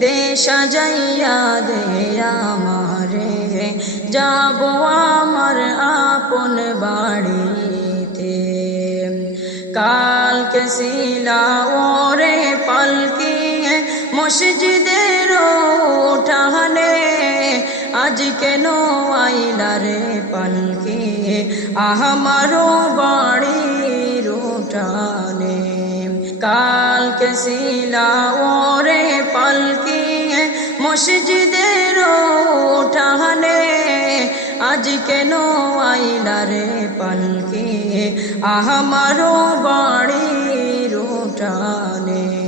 দে সাজাইয়া দে আমারে। যাব আমার আপন বাড়িতে। কালকে শিলা ওরে পালকি মসজিদের উঠানে। আজ কেন আইলা রে পালকি বাড়ির উঠানে কালকে শিলা ওরে পালকি মসজিদের উঠানে আজ কেন আইলা রে পালকি আমারও বাড়ির উঠানে